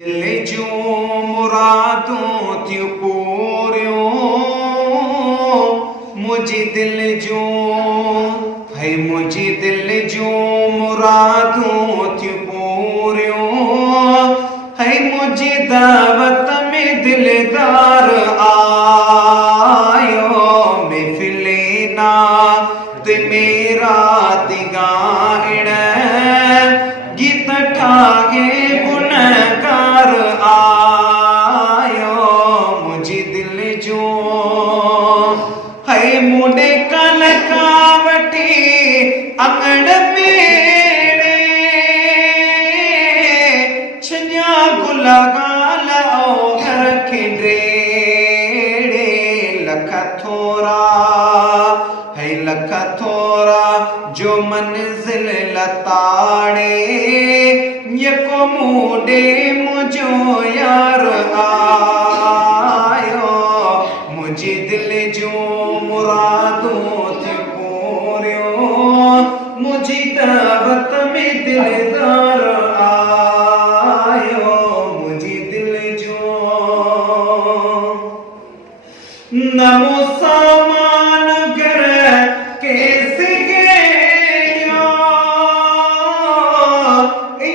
दिल जूं मुरादूं थियूं पूरियूं मुंहिंजी दिल जूं मुंहिंजी दिल जूं मुरादूं थियूं पूरियूं मुंहिंजी दावत में दिलदार आयो महफ़िले नात मेरा दिगाइण गीत ठाहे गुनहगार आयो मुंहिंजी दिल जूं मुंडे कल खां वठी अंगण मेड़े छञा गुल गाल घर खेॾे लख थोरा जो मंज़िल लताड़े यको मूंडे मुंहिंजो यार आयो मुंहिंजी दिल जूं मुरादूं थियूं पूरियूं मुंहिंजी दावत में दिलदार आयो मुंहिंजी दिल जूं नमो सामान घर कैसे गयो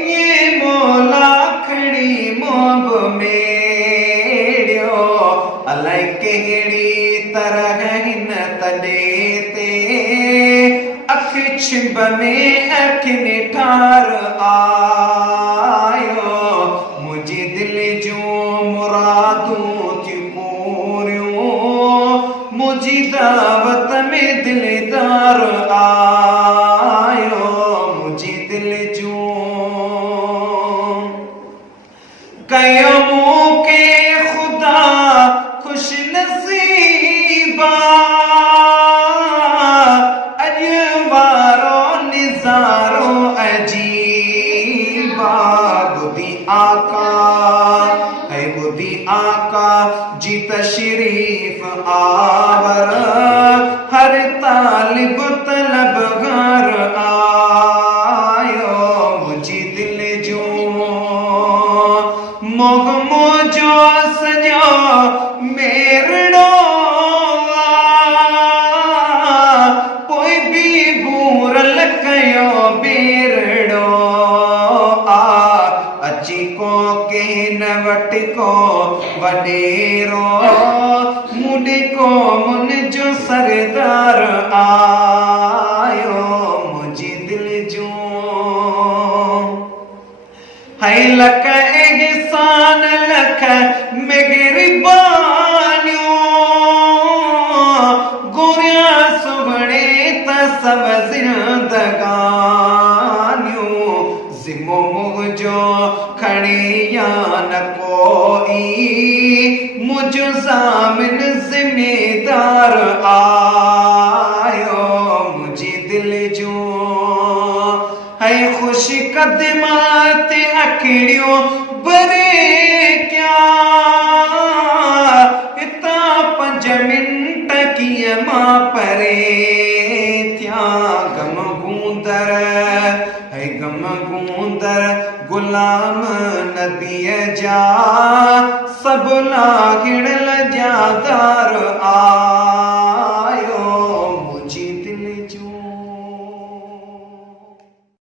ये मौला खड़ी मोब मेड़ियो अलाए कहिड़ी तरह हिन तॾे ते अख छिंब में अख निठार आयो मुंहिंजी दिल जूं मुरादूं थियूं पूरियूं मुंहिंजी दावत में दिलदार आयो मुंहिंजी दिल जूं कयो मूंखे ख़ुदा खुश नसीबा अॼु वारो निज़ारो अजीबा ॿुधी आका जी तशरीफ़ आवर हर तालिब तलबगार आयो मुंहिंजी दिल जूं मोग मोजो सॼो मेरड़ो पोइ बि बूरल कयो बेरड़ो अची को के न वटि को वॾेरो मुंडे को मुंहिंजो सरदार आयो मुंहिंजी दिल जूं लख एहसान लख मेहरबानियूं गोरिया सुभणे त सब ज़िंदगानियूं ज़िमो मुंहिंजो खणी या न कोई मुंहिंजो ज़ामिन ज़िमेदार आयो मुंहिंजी दिल जूं खुश कदमात अखड़ियों बरे क्या इता 5 मिंट कीअं मां परे थिया गम गूंदर गुलाम नबीअ जा सभु लागिण लजादार आ